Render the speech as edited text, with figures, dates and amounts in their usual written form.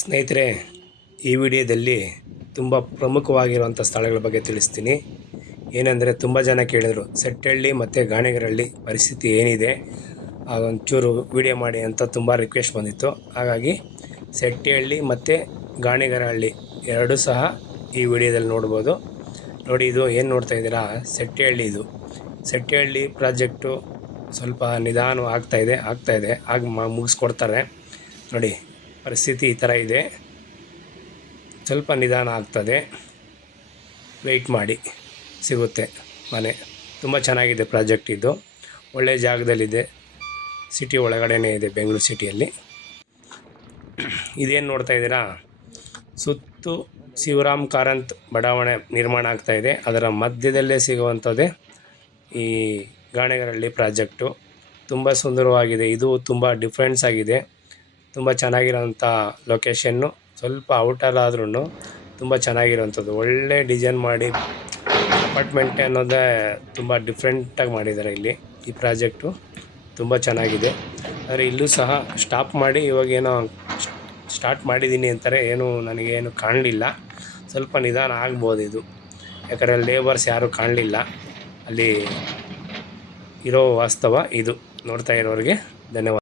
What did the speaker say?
ಸ್ನೇಹಿತರೆ, ಈ ವಿಡಿಯೋದಲ್ಲಿ ತುಂಬ ಪ್ರಮುಖವಾಗಿರುವಂಥ ಸ್ಥಳಗಳ ಬಗ್ಗೆ ತಿಳಿಸ್ತೀನಿ. ಏನೆಂದರೆ ತುಂಬ ಜನ ಕೇಳಿದರು, ಸೆಟ್ಟಹಳ್ಳಿ ಮತ್ತು ಗಾಣಿಗರಹಳ್ಳಿ ಪರಿಸ್ಥಿತಿ ಏನಿದೆ, ಅದೊಂಚೂರು ವಿಡಿಯೋ ಮಾಡಿ ಅಂತ ತುಂಬ ರಿಕ್ವೆಸ್ಟ್ ಬಂದಿತ್ತು. ಹಾಗಾಗಿ ಸೆಟ್ಟಹಳ್ಳಿ ಮತ್ತು ಗಾಣಿಗರಹಳ್ಳಿ ಎರಡೂ ಸಹ ಈ ವಿಡಿಯೋದಲ್ಲಿ ನೋಡ್ಬೋದು. ನೋಡಿ, ಇದು ಏನು ನೋಡ್ತಾ ಇದ್ದೀರಾ, ಸೆಟ್ಟಹಳ್ಳಿ. ಇದು ಸೆಟ್ಟಹಳ್ಳಿ ಪ್ರಾಜೆಕ್ಟು ಸ್ವಲ್ಪ ನಿಧಾನ ಆಗ್ತಾಯಿದೆ ಆಗ ಮುಗಿಸ್ಕೊಡ್ತಾರೆ. ನೋಡಿ, ಪರಿಸ್ಥಿತಿ ಈ ಥರ ಇದೆ. ಸ್ವಲ್ಪ ನಿಧಾನ ಆಗ್ತದೆ, ವೆಯ್ಟ್ ಮಾಡಿ, ಸಿಗುತ್ತೆ ಮನೆ. ತುಂಬ ಚೆನ್ನಾಗಿದೆ ಪ್ರಾಜೆಕ್ಟ್. ಇದು ಒಳ್ಳೆಯ ಜಾಗದಲ್ಲಿದೆ, ಸಿಟಿ ಒಳಗಡೆನೇ ಇದೆ, ಬೆಂಗಳೂರು ಸಿಟಿಯಲ್ಲಿ. ಇದೇನು ನೋಡ್ತಾ ಇದ್ದೀರಾ, ಸುತ್ತು ಶಿವರಾಮ್ ಕಾರಂತ್ ಬಡಾವಣೆ ನಿರ್ಮಾಣ ಆಗ್ತಾಯಿದೆ. ಅದರ ಮಧ್ಯದಲ್ಲೇ ಸಿಗುವಂಥದ್ದೇ ಈ ಗಾಣಿಗರಹಳ್ಳಿ ಪ್ರಾಜೆಕ್ಟು. ತುಂಬ ಸುಂದರವಾಗಿದೆ. ಇದು ತುಂಬ ಡಿಫ್ರೆನ್ಸ್ ಆಗಿದೆ, ತುಂಬ ಚೆನ್ನಾಗಿರೋಂಥ ಲೊಕೇಶನ್ನು. ಸ್ವಲ್ಪ ಔಟರ್ ಆದ್ರೂ ತುಂಬ ಚೆನ್ನಾಗಿರೋಂಥದ್ದು, ಒಳ್ಳೆ ಡಿಸೈನ್ ಮಾಡಿ ಅಪಾರ್ಟ್ಮೆಂಟ್ ಅನ್ನೋದೇ ತುಂಬ ಡಿಫ್ರೆಂಟಾಗಿ ಮಾಡಿದ್ದಾರೆ ಇಲ್ಲಿ. ಈ ಪ್ರಾಜೆಕ್ಟು ತುಂಬ ಚೆನ್ನಾಗಿದೆ. ಆದರೆ ಇಲ್ಲೂ ಸಹ ಸ್ಟಾಪ್ ಮಾಡಿ ಇವಾಗೇನೋ ಸ್ಟಾರ್ಟ್ ಮಾಡಿದ್ದೀನಿ ಅಂತಾರೆ. ನನಗೇನು ಕಾಣಲಿಲ್ಲ. ಸ್ವಲ್ಪ ನಿಧಾನ ಆಗ್ಬೋದು ಇದು, ಯಾಕಂದರೆ ಲೇಬರ್ಸ್ ಯಾರೂ ಕಾಣಲಿಲ್ಲ ಅಲ್ಲಿ ಇರೋ ವಾಸ್ತವ ಇದು. ನೋಡ್ತಾ ಇರೋರಿಗೆ ಧನ್ಯವಾದ.